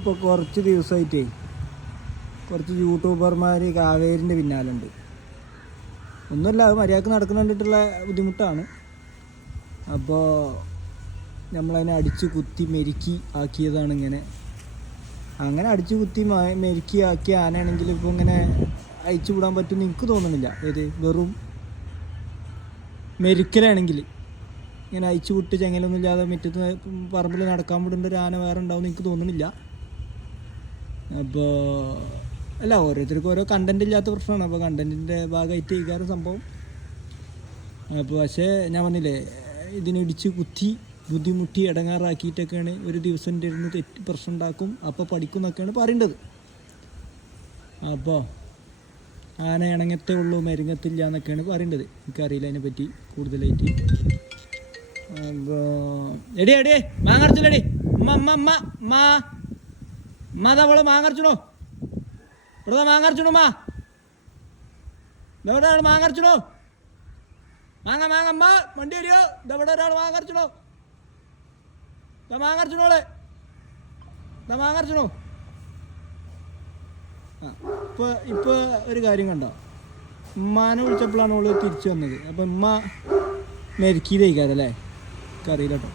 ഇപ്പോൾ കുറച്ച് ദിവസമായിട്ടേ കുറച്ച് യൂട്യൂബർമാർ കാവേരിൻ്റെ പിന്നാലുണ്ട്. ഒന്നുമില്ല, അത് മര്യാദക്ക് നടക്കുന്നുണ്ടിട്ടുള്ള ബുദ്ധിമുട്ടാണ്. അപ്പോൾ നമ്മളതിനെ അടിച്ച് കുത്തി മെരുക്കി ആക്കിയതാണ്. ഇങ്ങനെ അങ്ങനെ അടിച്ച് കുത്തി മെരുക്കി ആക്കിയ ആനയാണെങ്കിൽ ഇപ്പോൾ ഇങ്ങനെ അയച്ചു വിടാൻ പറ്റുമെന്ന് എനിക്ക് തോന്നുന്നില്ല. ഏത് വെറും മെരുക്കലാണെങ്കിൽ ഇങ്ങനെ അയച്ചു വിട്ട് ചെങ്ങലൊന്നും ഇല്ലാതെ മുറ്റത്ത് പറമ്പിൽ നടക്കാൻ വിടേണ്ട ഒരു ആന വേറെ ഉണ്ടാവും എനിക്ക് തോന്നുന്നില്ല. അപ്പോൾ അല്ല, ഓരോരുത്തർക്കും ഓരോ കണ്ടൻറ് ഇല്ലാത്ത പ്രശ്നമാണ്. അപ്പോൾ കണ്ടൻറ്റിൻ്റെ ഭാഗമായിട്ട് ഈ കാര്യം സംഭവം. അപ്പോൾ പക്ഷേ ഞാൻ പറഞ്ഞില്ലേ, ഇതിനിടിച്ച് കുത്തി ബുദ്ധിമുട്ടി ഇടങ്ങാറാക്കിയിട്ടൊക്കെയാണ് ഒരു ദിവസം ഇരുന്ന് തെറ്റ് പ്രശ്നം ഉണ്ടാക്കും, അപ്പോൾ പഠിക്കും എന്നൊക്കെയാണ് പറയേണ്ടത്. അപ്പോൾ ആന ഇണങ്ങത്തേ ഉള്ളൂ, മരുങ്ങത്തില്ല എന്നൊക്കെയാണ് പറയേണ്ടത്. എനിക്കറിയില്ല അതിനെപ്പറ്റി കൂടുതലായിട്ട്. അപ്പോൾ എടി എടി മാങ്ങറച്ചില്ലടി മാതാവള് മാങ്ങറച്ചിടോ, ഇവിടെ മാങ്ങറച്ചിടോ, ഇതെവിടെ ഒരാൾ മാങ്ങറച്ചിടോ, മാങ്ങ വണ്ടി വരിയോ, ഇതെവിടെ ഒരാൾ മാങ്ങറച്ചിടോ, മാങ്ങറച്ചിനോളെ മാങ്ങറച്ചിനോ. ഇപ്പോൾ ഒരു കാര്യം കണ്ടോ, ഉമ്മാനെ വിളിച്ചപ്പോഴാണ് ഓള് തിരിച്ചു വന്നത്. അപ്പം ഉമ്മ മെരുക്കിയതേക്കാരല്ലേ, എനിക്കറിയില്ല കേട്ടോ.